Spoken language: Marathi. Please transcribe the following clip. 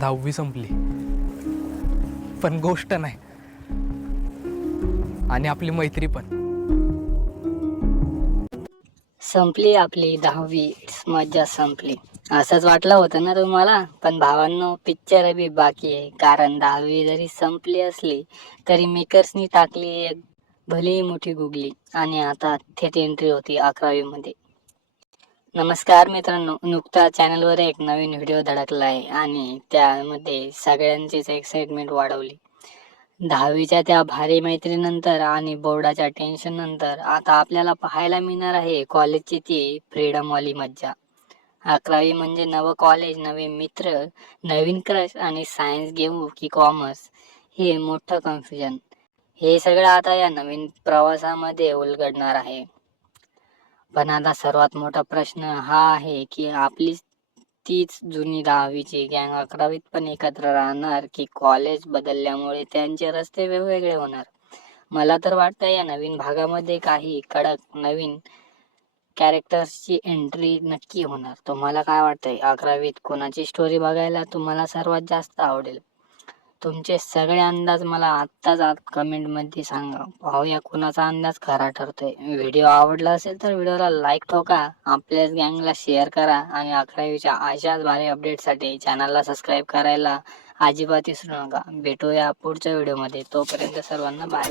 10वी संपली, पण गोष्ट नाही आणि आपली मैत्री पण. संपली आपली 10वी, मज्जा संपली. असंच वाटलं होतं ना तुम्हाला? पण भावांनो, पिक्चर अभी बाकी आहे. कारण 10वी जरी संपली असली तरी मेकर्सनी टाकली एक भली मोठी गुगली आणि आता थेट एंट्री होती 11वी मध्ये. नमस्कार मित्रांनो, नुकता चॅनलवर एक नवीन व्हिडिओ धडकला आहे आणि त्यामध्ये सगळ्यांचीच एक्साइटमेंट वाढवली. 10वीच्या त्या भारी मैत्रीनंतर आणि बोर्डाच्या टेन्शन नंतर आता आपल्याला पाहायला मिळणार आहे कॉलेजची ती फ्रीडमवाली मज्जा. 11वी म्हणजे नवं कॉलेज, नवे मित्र, नवीन क्रश आणि सायन्स घेऊ की कॉमर्स हे मोठं कन्फ्युजन. हे सगळं आता या नवीन प्रवासामध्ये उलगडणार आहे. पण आता सर्वात मोठा प्रश्न हा आहे की आपली तीच जुनी 10वीची गँग 11वीत पण एकत्र राहणार की कॉलेज बदलल्यामुळे त्यांचे रस्ते वेगवेगळे होणार. मला तर वाटतं या नवीन भागामध्ये काही कडक नवीन कॅरेक्टर्सची एंट्री नक्की होणार. तुम्हाला काय वाटतंय? 11वीत कोणाची स्टोरी बघायला तुम्हाला सर्वात जास्त आवडेल? तुमचे सगळे अंदाज मला आत्ताच आत कमेंटमध्ये सांगा. पाहूया कुणाचा अंदाज खरा ठरतोय. व्हिडिओ आवडला असेल तर व्हिडिओला लाईक ठोका, आपल्याच गँगला शेअर करा आणि 11वीच्या अशाच भारी अपडेटसाठी चॅनलला सबस्क्राईब करायला अजिबात विसरू नका. भेटूया पुढच्या व्हिडिओमध्ये. तोपर्यंत सर्वांना बाय.